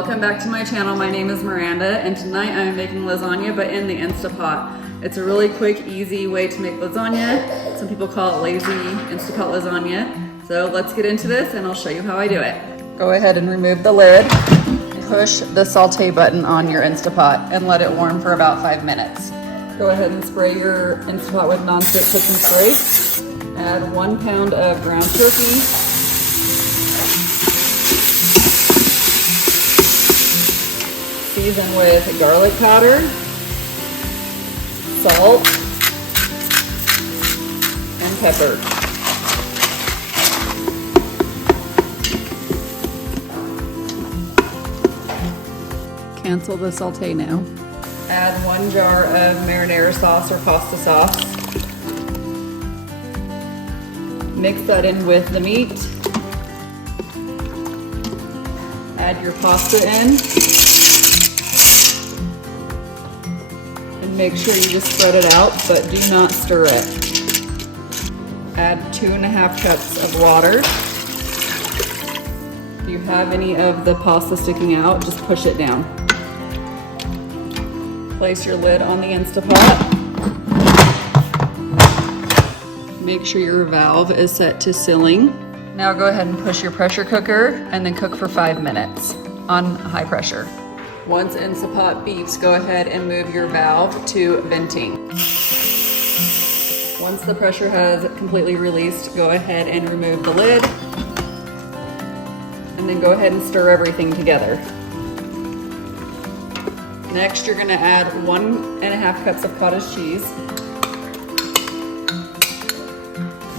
Welcome back to my channel. My name is Miranda and tonight I'm making lasagna but in the Instat Pot. It's a really quick, easy way to make lasagna. Some people call it lazy Instat Pot lasagna. So let's get into this and I'll show you how I do it. Go ahead and remove the lid. Push the saute button on your Instat Pot and let it warm for about 5 minutes. Go ahead and spray your Instat Pot with non-stick cooking spray. Add 1 pound of ground turkey. Season with garlic powder, salt, and pepper. Cancel the saute now. Add 1 jar of marinara sauce or pasta sauce. Mix that in with the meat. Add your pasta in. And make sure you just spread it out, but do not stir it. Add 2.5 cups of water. If you have any of the pasta sticking out, just push it down. Place your lid on the Instat Pot. Make sure your valve is set to sealing. Now go ahead and push your pressure cooker and then cook for 5 minutes on high pressure. Once Instat Pot beeps, go ahead and move your valve to venting. Once the pressure has completely released, go ahead and remove the lid. And then go ahead and stir everything together. Next, you're gonna add 1.5 cups of cottage cheese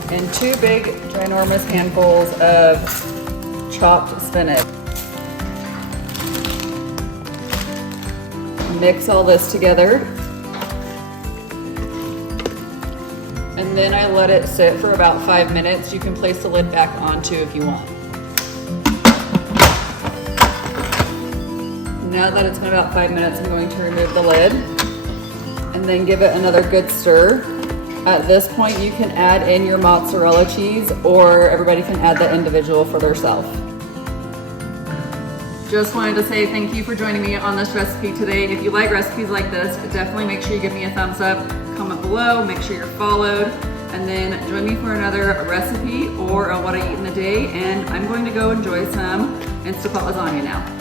and 2 big, ginormous handfuls of chopped spinach. Mix all this together. And then I let it sit for about 5 minutes. You can place the lid back on too if you want. Now that it's been about 5 minutes, I'm going to remove the lid and then give it another good stir. At this point, you can add in your mozzarella cheese or everybody can add that individual for themselves. Just wanted to say thank you for joining me on this recipe today. If you like recipes like this, definitely make sure you give me a thumbs up, comment below, make sure you're followed, and then join me for another recipe or what I eat in a day. And I'm going to go enjoy some Instat Pot lasagna now.